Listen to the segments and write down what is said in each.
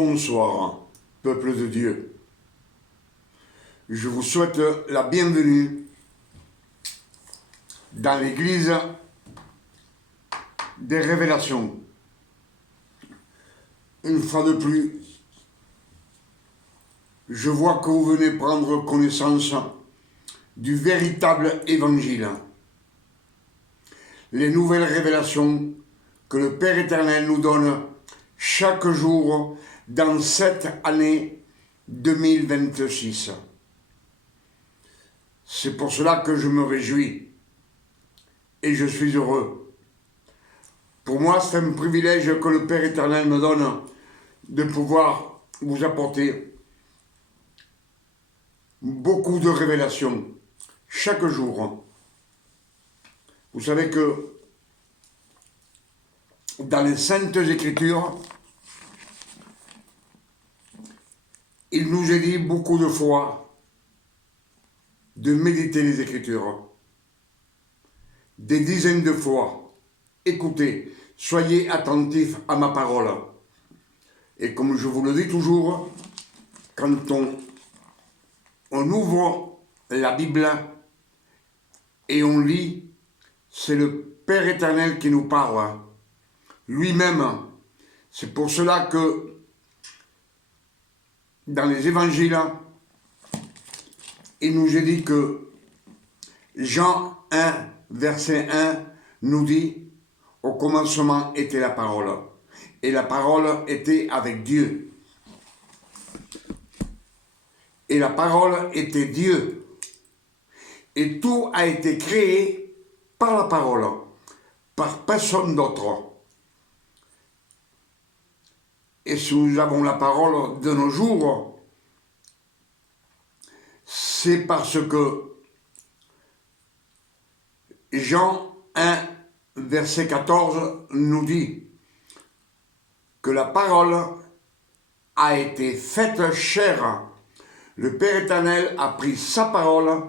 Bonsoir, peuple de Dieu. Je vous souhaite la bienvenue dans l'église des révélations. Une fois de plus, je vois que vous venez prendre connaissance du véritable évangile. Les nouvelles révélations que le Père éternel nous donne chaque jour dans cette année 2026. C'est pour cela que je me réjouis et je suis heureux. Pour moi, c'est un privilège que le Père éternel me donne de pouvoir vous apporter beaucoup de révélations chaque jour. Vous savez que dans les Saintes Écritures, il nous est dit beaucoup de fois de méditer les Écritures. Des dizaines de fois. Écoutez, soyez attentifs à ma parole. Et comme je vous le dis toujours, quand on ouvre la Bible et on lit, c'est le Père éternel qui nous parle. Lui-même. C'est pour cela que dans les évangiles, il nous est dit que Jean 1, verset 1, nous dit « Au commencement était la parole, et la parole était avec Dieu. Et la parole était Dieu. Et tout a été créé par la parole, par personne d'autre. » Et si nous avons la parole de nos jours, c'est parce que Jean 1, verset 14 nous dit que la parole a été faite chair. Le Père éternel a pris sa parole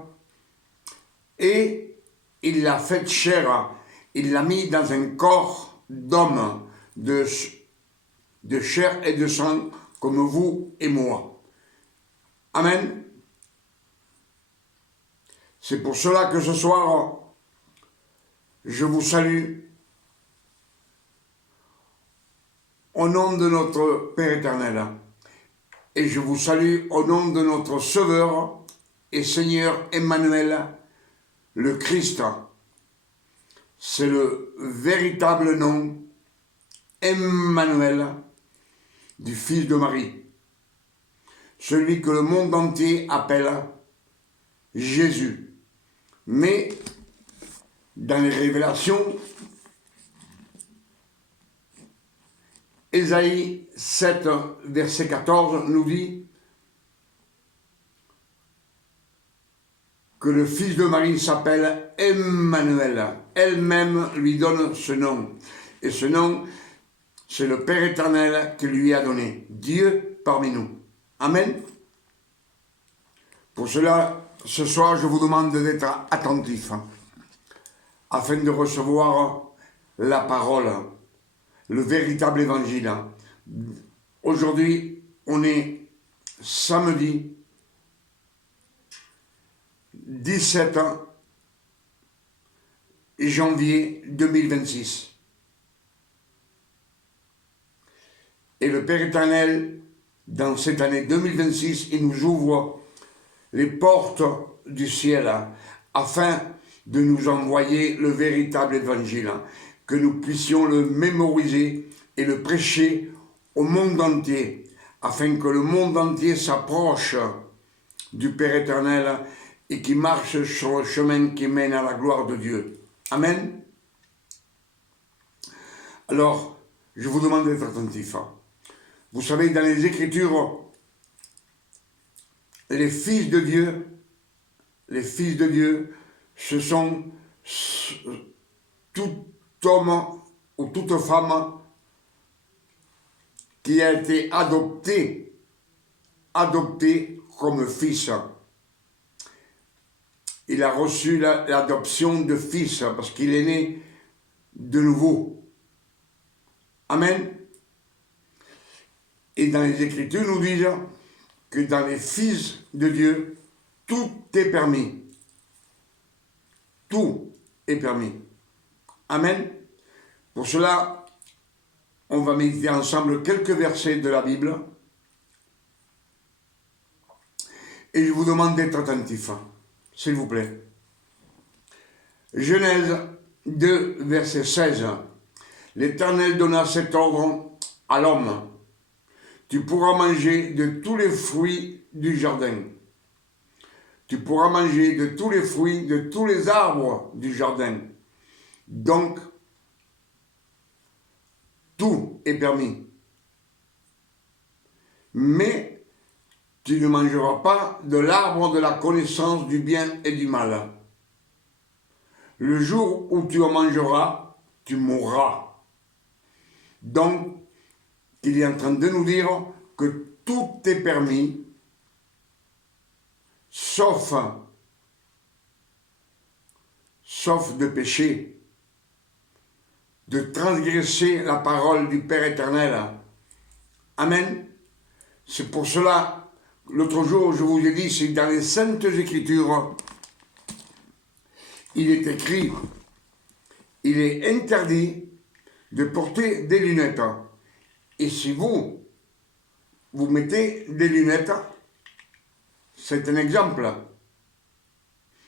et il l'a faite chair. Il l'a mis dans un corps d'homme, de chair et de sang, comme vous et moi. Amen. C'est pour cela que ce soir, je vous salue au nom de notre Père éternel. Et je vous salue au nom de notre Sauveur et Seigneur Emmanuel, le Christ. C'est le véritable nom, Emmanuel, du Fils de Marie. Celui que le monde entier appelle Jésus. Mais dans les révélations, Ésaïe 7, verset 14 nous dit que le Fils de Marie s'appelle Emmanuel. Elle-même lui donne ce nom. Et ce nom, c'est le Père éternel qui lui a donné. Dieu parmi nous. Amen. Pour cela, ce soir, je vous demande d'être attentifs afin de recevoir la parole, le véritable évangile. Aujourd'hui, on est samedi 17 janvier 2026. Et le Père éternel, dans cette année 2026, il nous ouvre les portes du ciel afin de nous envoyer le véritable évangile, que nous puissions le mémoriser et le prêcher au monde entier, afin que le monde entier s'approche du Père éternel et qui marche sur le chemin qui mène à la gloire de Dieu. Amen. Alors, je vous demande d'être attentifs. Vous savez, dans les Écritures, les fils de Dieu, ce sont tout homme ou toute femme qui a été adopté comme fils. Il a reçu l'adoption de fils parce qu'il est né de nouveau. Amen. Et dans les Écritures nous disent que dans les fils de Dieu, tout est permis. Tout est permis. Amen. Pour cela, on va méditer ensemble quelques versets de la Bible. Et je vous demande d'être attentifs, s'il vous plaît. Genèse 2, verset 16. L'Éternel donna cet ordre à l'homme. Tu pourras manger de tous les fruits du jardin. Tu pourras manger de tous les fruits, de tous les arbres du jardin. Donc, tout est permis. Mais tu ne mangeras pas de l'arbre de la connaissance du bien et du mal. Le jour où tu en mangeras, tu mourras. Donc, il est en train de nous dire que tout est permis, sauf de pécher, de transgresser la parole du Père éternel. Amen. C'est pour cela, l'autre jour, je vous ai dit, c'est dans les Saintes Écritures, il est écrit, il est interdit de porter des lunettes. Et si vous mettez des lunettes, c'est un exemple.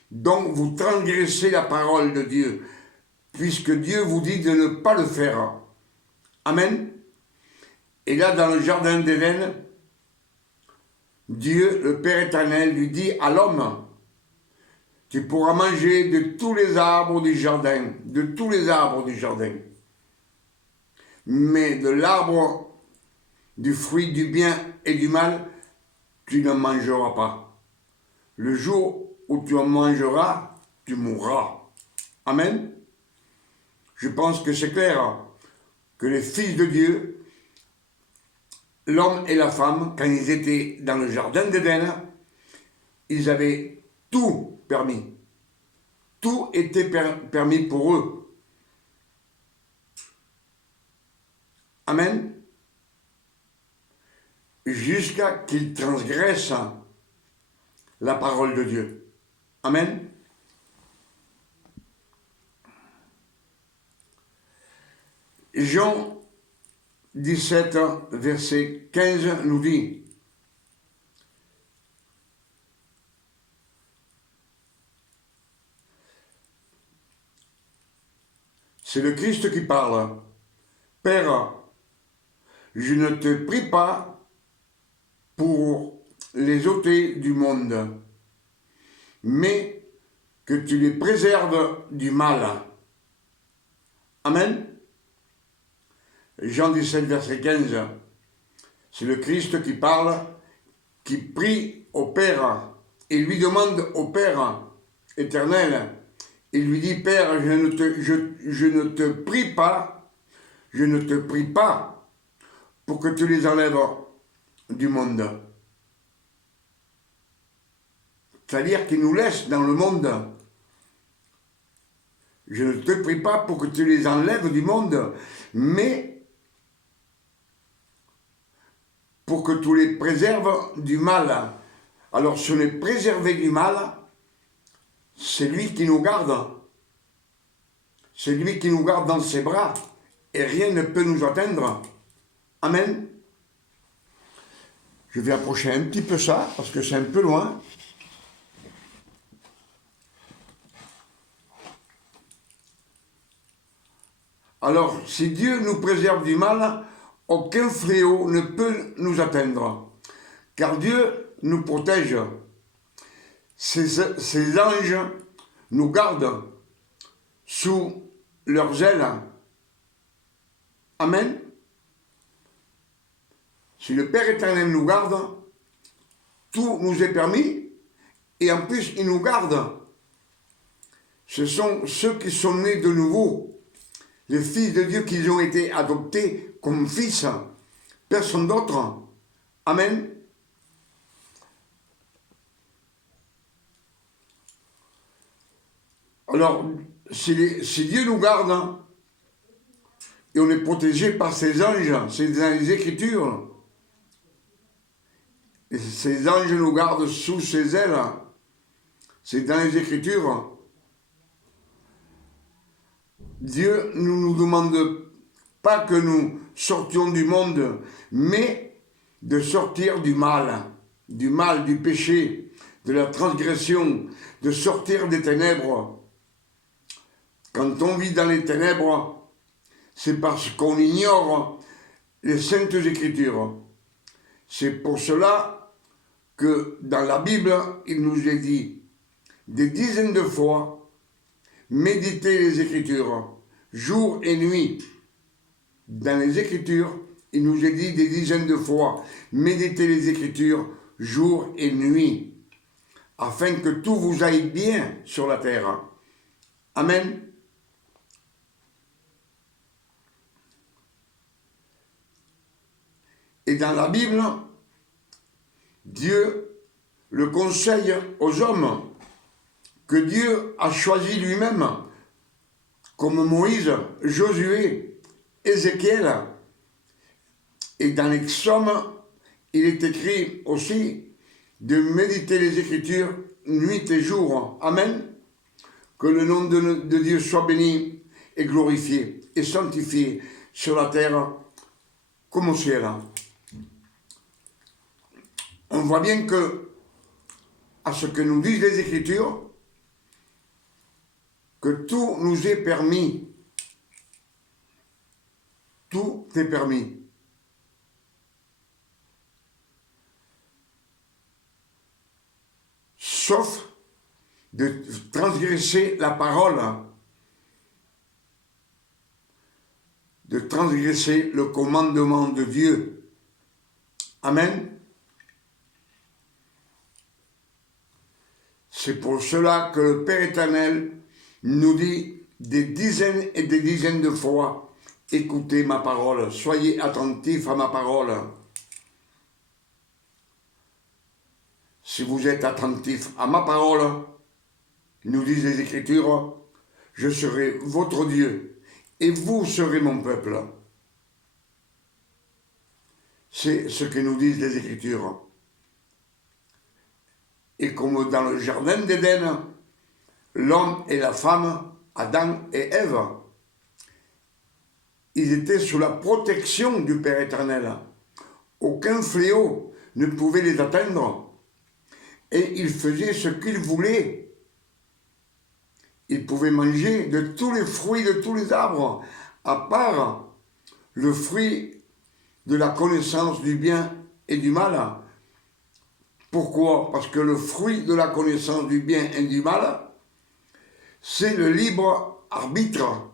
Donc vous transgressez la parole de Dieu, puisque Dieu vous dit de ne pas le faire. Amen. Et là, dans le jardin d'Éden, Dieu, le Père éternel, lui dit à l'homme, tu pourras manger de tous les arbres du jardin, de tous les arbres du jardin. Mais de l'arbre du fruit du bien et du mal, tu ne mangeras pas. Le jour où tu en mangeras, tu mourras. Amen. Je pense que c'est clair que les fils de Dieu, l'homme et la femme, quand ils étaient dans le jardin d'Éden, ils avaient tout permis. Tout était permis pour eux. Amen. Jusqu'à qu'ils transgressent la parole de Dieu. Amen. Jean 17, verset 15 nous dit, c'est le Christ qui parle. Père, je ne te prie pas pour les ôter du monde, mais que tu les préserves du mal. Amen. Jean 17, verset 15, c'est le Christ qui parle, qui prie au Père, et lui demande au Père éternel, il lui dit, Père, je ne te prie pas pour que tu les enlèves du monde. C'est-à-dire qu'il nous laisse dans le monde. Je ne te prie pas pour que tu les enlèves du monde, mais pour que tu les préserves du mal. Alors, ce n'est préserver du mal, c'est lui qui nous garde. C'est lui qui nous garde dans ses bras. Et rien ne peut nous atteindre. Amen. Je vais approcher un petit peu ça, parce que c'est un peu loin. Alors, si Dieu nous préserve du mal, aucun fléau ne peut nous atteindre. Car Dieu nous protège. Ses anges nous gardent sous leurs ailes. Amen. Si le Père éternel nous garde, tout nous est permis, et en plus il nous garde. Ce sont ceux qui sont nés de nouveau, les fils de Dieu qui ont été adoptés comme fils, personne d'autre. Amen. Alors, si Dieu nous garde, et on est protégé par ses anges, c'est dans les Écritures, Ses anges nous gardent sous ses ailes. C'est dans les Écritures. Dieu ne nous demande pas que nous sortions du monde, mais de sortir du mal, du péché, de la transgression, de sortir des ténèbres. Quand on vit dans les ténèbres, c'est parce qu'on ignore les saintes Écritures. C'est pour cela que dans la Bible, il nous est dit des dizaines de fois, méditez les Écritures, jour et nuit. Dans les Écritures, il nous est dit des dizaines de fois, méditez les Écritures, jour et nuit, afin que tout vous aille bien sur la terre. Amen. Et dans la Bible, Dieu le conseille aux hommes que Dieu a choisi lui-même, comme Moïse, Josué, Ézéchiel. Et dans les psaumes, il est écrit aussi de méditer les Écritures nuit et jour. Amen. Que le nom de Dieu soit béni et glorifié et sanctifié sur la terre comme au ciel. On voit bien que, à ce que nous disent les Écritures, que tout nous est permis. Tout est permis. Sauf de transgresser la parole, de transgresser le commandement de Dieu. Amen. C'est pour cela que le Père éternel nous dit des dizaines et des dizaines de fois, écoutez ma parole, soyez attentifs à ma parole. Si vous êtes attentifs à ma parole, nous disent les Écritures, je serai votre Dieu et vous serez mon peuple. C'est ce que nous disent les Écritures. Et comme dans le jardin d'Éden, l'homme et la femme, Adam et Ève, ils étaient sous la protection du Père éternel. Aucun fléau ne pouvait les atteindre. Et ils faisaient ce qu'ils voulaient. Ils pouvaient manger de tous les fruits de tous les arbres, à part le fruit de la connaissance du bien et du mal. Pourquoi? Parce que le fruit de la connaissance du bien et du mal, c'est le libre arbitre.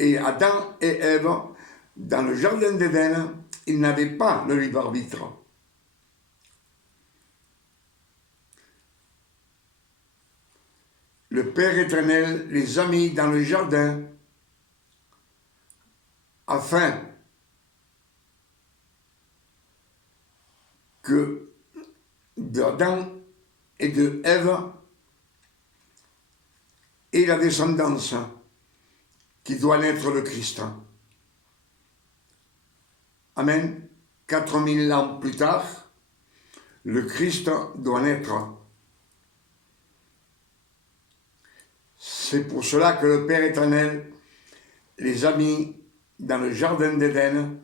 Et Adam et Ève, dans le jardin d'Éden, ils n'avaient pas le libre arbitre. Le Père éternel les a mis dans le jardin afin que d'Adam et de Ève et la descendance qui doit naître le Christ. Amen. 4000 ans plus tard, le Christ doit naître. C'est pour cela que le Père éternel les a mis dans le jardin d'Éden.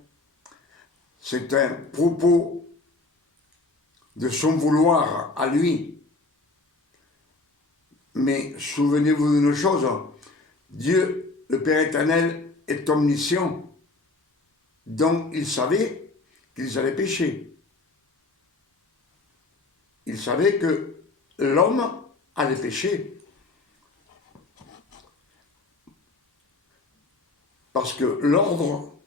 C'est un propos de son vouloir à lui. Mais souvenez-vous d'une chose, Dieu, le Père éternel, est omniscient. Donc il savait qu'ils allaient pécher. Il savait que l'homme allait pécher. Parce que l'ordre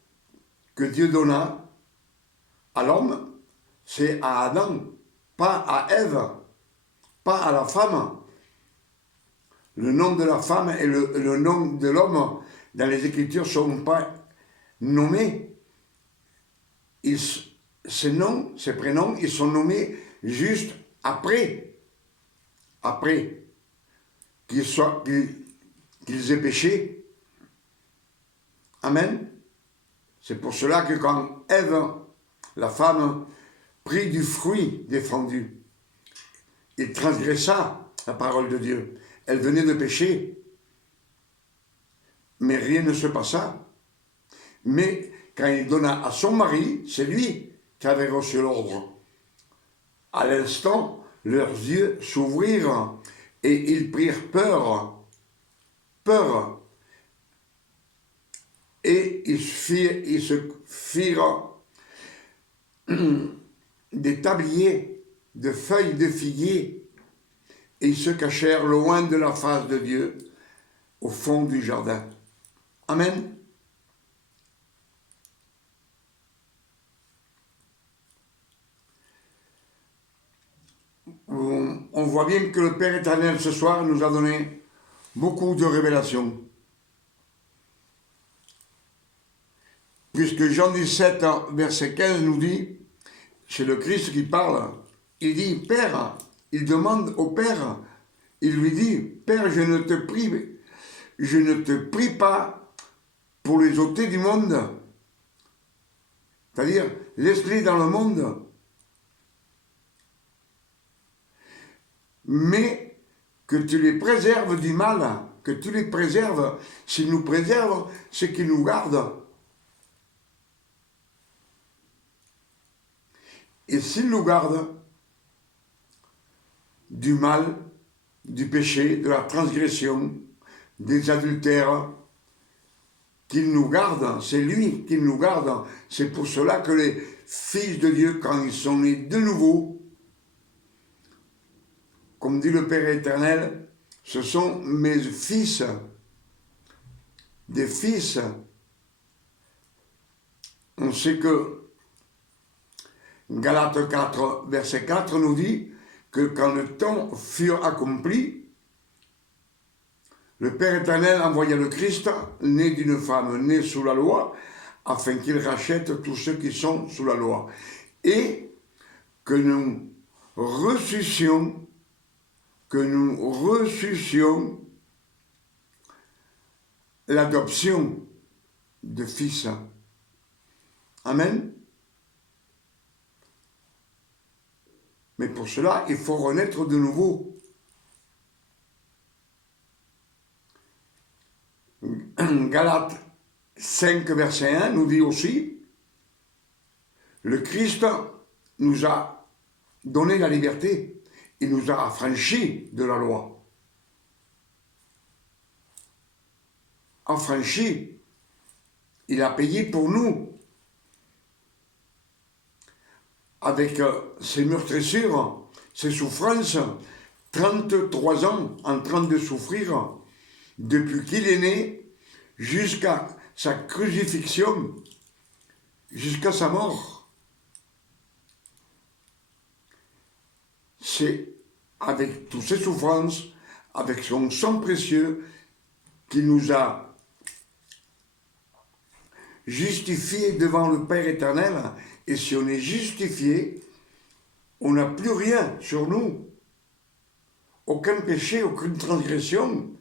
que Dieu donna à l'homme, c'est à Adam, pas à Ève, pas à la femme. Le nom de la femme et le nom de l'homme dans les Écritures ne sont pas nommés. Ces noms, ces prénoms, ils sont nommés juste après qu'ils aient péché. Amen. C'est pour cela que quand Ève la femme prit du fruit défendu. Il transgressa la parole de Dieu. Elle venait de pécher. Mais rien ne se passa. Mais quand il donna à son mari, c'est lui qui avait reçu l'ordre. À l'instant, leurs yeux s'ouvrirent et ils prirent peur. Peur. Et ils se firent des tabliers de feuilles de figuier et ils se cachèrent loin de la face de Dieu au fond du jardin. Amen. On voit bien que le Père éternel ce soir nous a donné beaucoup de révélations. Puisque Jean 17, verset 15 nous dit, c'est le Christ qui parle, il dit, Père, il demande au Père, il lui dit, Père, je ne te prie pas pour les ôter du monde. C'est-à-dire, laisse-les dans le monde. Mais que tu les préserves du mal, que tu les préserves. S'il nous préserve, c'est qu'il nous garde. Et s'il nous garde du mal, du péché, de la transgression, des adultères, qu'il nous garde, c'est lui qui nous garde. C'est pour cela que les fils de Dieu, quand ils sont nés de nouveau, comme dit le Père éternel, ce sont mes fils, des fils. On sait que Galates 4, verset 4 nous dit que quand le temps fut accompli, le Père éternel envoya le Christ, né d'une femme née sous la loi, afin qu'il rachète tous ceux qui sont sous la loi. Et que nous ressuscions l'adoption de fils. Amen. Mais pour cela, il faut renaître de nouveau. Galates 5, verset 1 nous dit aussi, le Christ nous a donné la liberté, il nous a affranchis de la loi. Affranchis, il a payé pour nous. Avec ses meurtrissures, ses souffrances, 33 ans en train de souffrir, depuis qu'il est né, jusqu'à sa crucifixion, jusqu'à sa mort. C'est avec toutes ses souffrances, avec son sang précieux, qu'il nous a justifiés devant le Père éternel. Et si on est justifié, on n'a plus rien sur nous. Aucun péché, aucune transgression.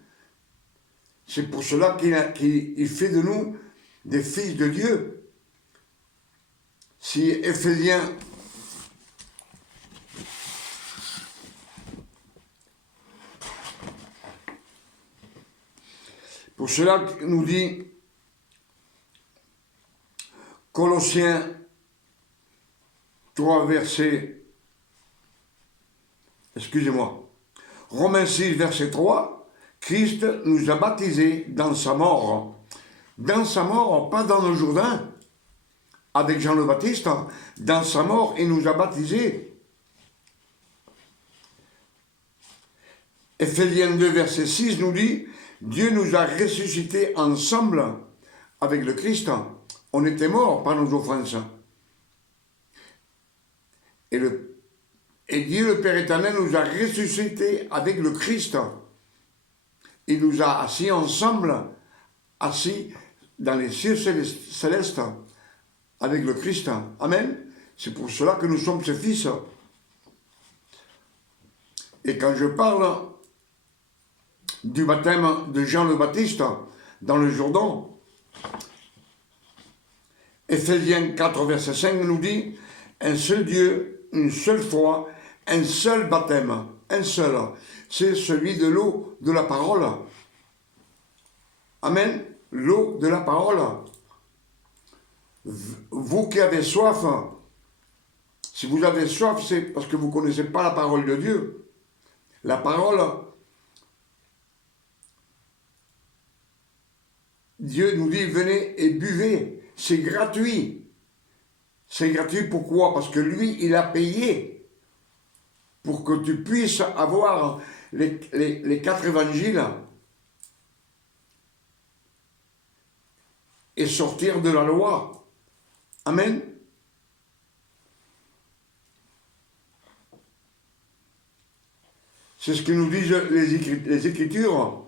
C'est pour cela qu'il fait de nous des fils de Dieu. Si Éphésiens pour cela nous dit Colossiens 3, verset, Romains 6, verset 3, Christ nous a baptisés dans sa mort. Dans sa mort, pas dans le Jourdain, avec Jean le Baptiste, dans sa mort, il nous a baptisés. Éphésiens 2, verset 6 nous dit, Dieu nous a ressuscités ensemble avec le Christ. On était morts par nos offenses. Et Dieu le Père éternel nous a ressuscités avec le Christ. Il nous a assis ensemble, assis dans les cieux célestes, avec le Christ. Amen. C'est pour cela que nous sommes ses fils. Et quand je parle du baptême de Jean le Baptiste dans le Jourdain, Éphésiens 4, verset 5 nous dit, un seul Dieu, une seule foi, un seul baptême, un seul, c'est celui de l'eau de la parole. Amen, l'eau de la parole. Vous qui avez soif, si vous avez soif, c'est parce que vous ne connaissez pas la parole de Dieu. La parole, Dieu nous dit, venez et buvez, c'est gratuit. C'est gratuit pourquoi? Parce que lui, il a payé pour que tu puisses avoir les 4 évangiles et sortir de la loi. Amen. C'est ce que nous disent les Écritures.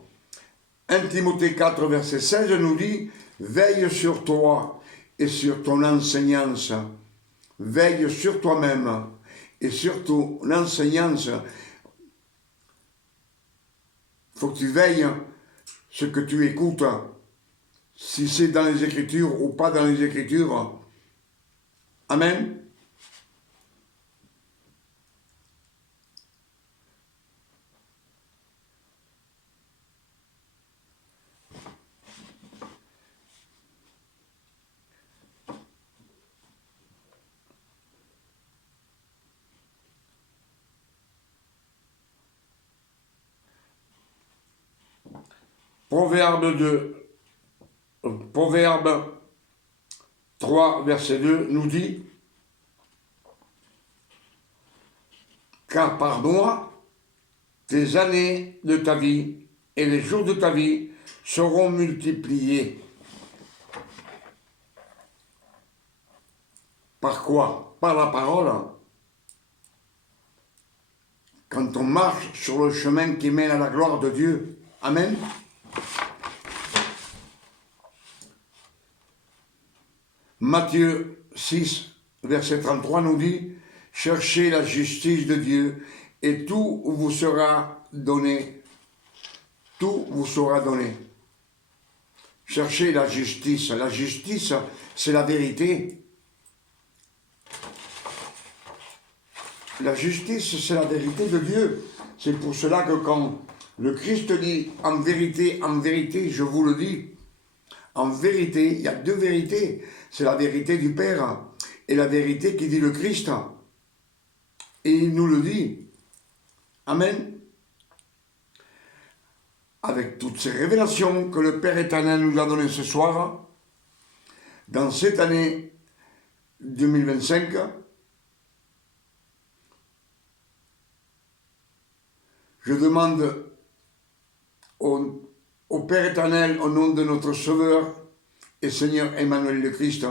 1 Timothée 4, verset 16 nous dit « Veille sur toi et sur ton enseignance. Veille sur toi-même et sur ton enseignance. » Il faut que tu veilles ce que tu écoutes, si c'est dans les Écritures ou pas dans les Écritures. Amen. Proverbe 3, verset 2 nous dit « Car par moi, tes années de ta vie et les jours de ta vie seront multipliés. » Par quoi? Par la parole. Quand on marche sur le chemin qui mène à la gloire de Dieu. Amen. Matthieu 6, verset 33 nous dit « Cherchez la justice de Dieu et tout vous sera donné. » Tout vous sera donné. Cherchez la justice. La justice, c'est la vérité. La justice, c'est la vérité de Dieu. C'est pour cela que quand le Christ dit « en vérité, je vous le dis », en vérité, il y a 2 vérités. C'est la vérité du Père et la vérité qui dit le Christ. Et il nous le dit. Amen. Avec toutes ces révélations que le Père éternel nous a données ce soir, dans cette année 2025, je demande au Père éternel, au nom de notre Sauveur et Seigneur Emmanuel le Christ,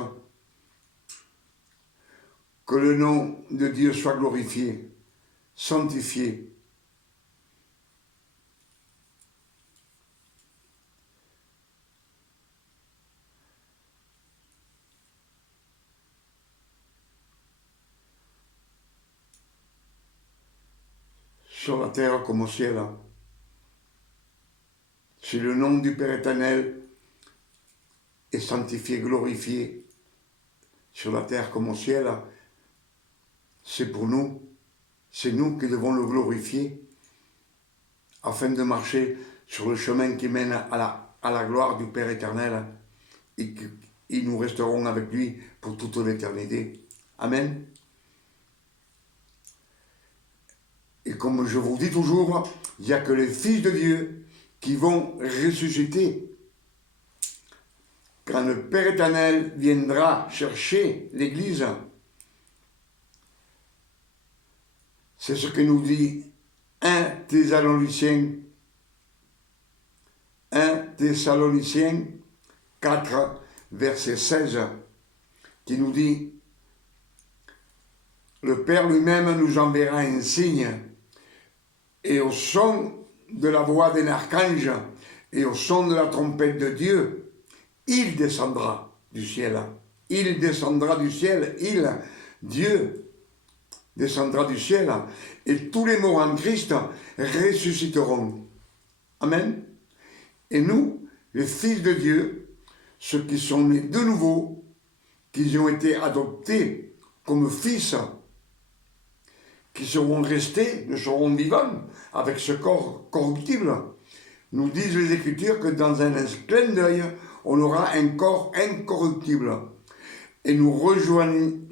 que le nom de Dieu soit glorifié, sanctifié. Sur la terre comme au ciel. Si le nom du Père éternel est sanctifié, glorifié, sur la terre comme au ciel, c'est pour nous, c'est nous qui devons le glorifier, afin de marcher sur le chemin qui mène à la gloire du Père éternel, et que nous resterons avec lui pour toute l'éternité. Amen. Et comme je vous dis toujours, il n'y a que les fils de Dieu qui vont ressusciter. Quand le Père éternel viendra chercher l'Église, c'est ce que nous dit 1 Thessaloniciens 4, verset 16, qui nous dit « Le Père lui-même nous enverra un signe, et au son de la voix d'un archange, et au son de la trompette de Dieu, il descendra du ciel. » Il descendra du ciel, Dieu, descendra du ciel, et tous les morts en Christ ressusciteront. Amen. Et nous, les fils de Dieu, ceux qui sont nés de nouveau, qu'ils ont été adoptés comme fils, qui seront restés, ne seront vivants avec ce corps corruptible. Nous disent les Écritures que dans un clin d'œil, on aura un corps incorruptible. Et nous rejoindrons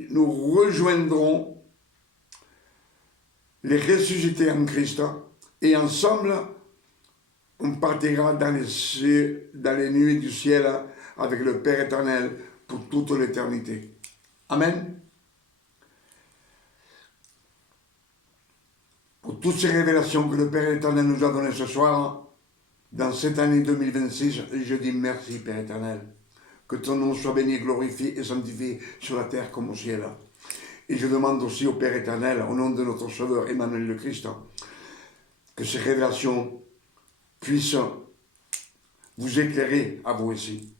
les ressuscités en Christ. Et ensemble, on partira dans les nuées du ciel avec le Père éternel pour toute l'éternité. Amen. Pour toutes ces révélations que le Père éternel nous a données ce soir, dans cette année 2026, je dis merci, Père éternel. Que ton nom soit béni, glorifié et sanctifié sur la terre comme au ciel. Et je demande aussi au Père éternel, au nom de notre Sauveur Emmanuel le Christ, que ces révélations puissent vous éclairer à vous aussi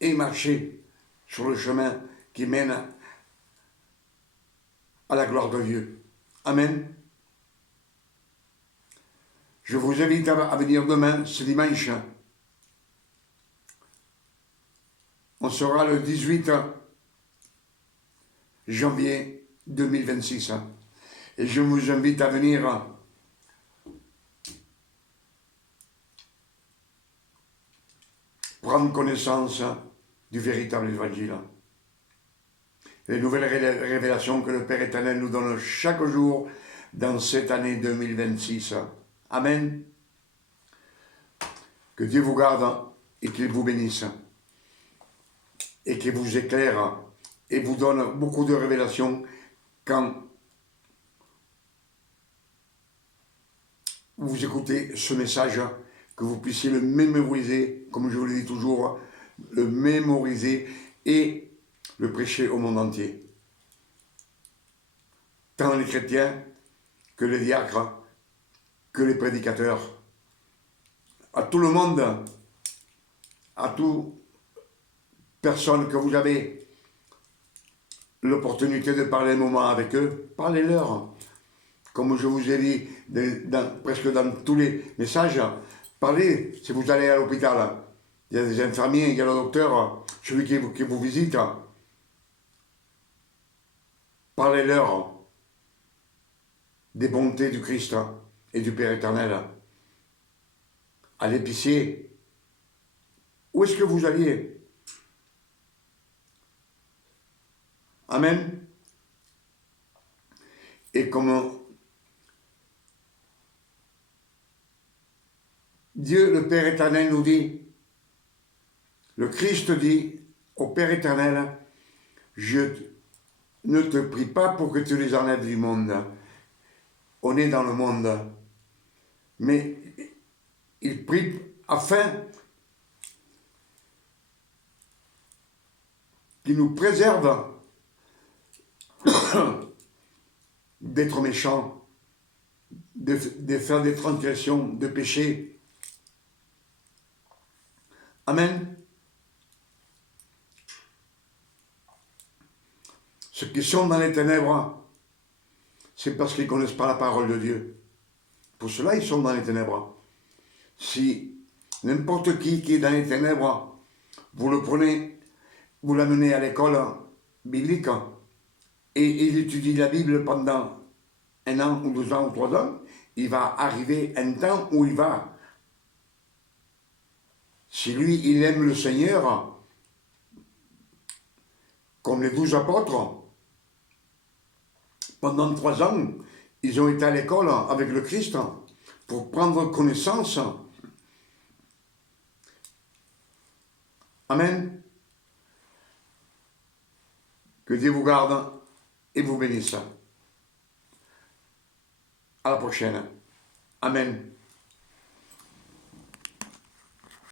et marcher sur le chemin qui mène à la gloire de Dieu. Amen. Je vous invite à venir demain, ce dimanche. On sera le 18 janvier 2026. Et je vous invite à venir prendre connaissance du véritable évangile. Les nouvelles révélations que le Père éternel nous donne chaque jour dans cette année 2026. Amen. Que Dieu vous garde et qu'il vous bénisse et qu'il vous éclaire et vous donne beaucoup de révélations quand vous écoutez ce message, que vous puissiez le mémoriser, comme je vous le dis toujours, le mémoriser et le prêcher au monde entier. Tant les chrétiens que les diacres, que les prédicateurs, à tout le monde, à toute personne que vous avez l'opportunité de parler un moment avec eux, parlez-leur. Comme je vous ai dit presque dans tous les messages, parlez, si vous allez à l'hôpital, il y a des infirmiers, il y a le docteur, celui qui vous visite, parlez-leur des bontés du Christ et du Père éternel. À l'épicier, où est-ce que vous alliez? Amen. Et comme Dieu, le Père éternel, nous dit, le Christ dit au Père éternel, je ne te prie pas pour que tu les enlèves du monde. On est dans le monde. Mais il prie afin qu'il nous préserve d'être méchants, de faire des transgressions, de pécher. Amen. Ceux qui sont dans les ténèbres, c'est parce qu'ils ne connaissent pas la parole de Dieu. Pour cela, ils sont dans les ténèbres. Si n'importe qui est dans les ténèbres, vous le prenez, vous l'amenez à l'école biblique et il étudie la Bible pendant 1 an ou 2 ans ou 3 ans, il va arriver un temps où il va, si lui, il aime le Seigneur, comme les 12 apôtres, pendant 3 ans, ils ont été à l'école avec le Christ pour prendre connaissance. Amen. Que Dieu vous garde et vous bénisse. À la prochaine. Amen.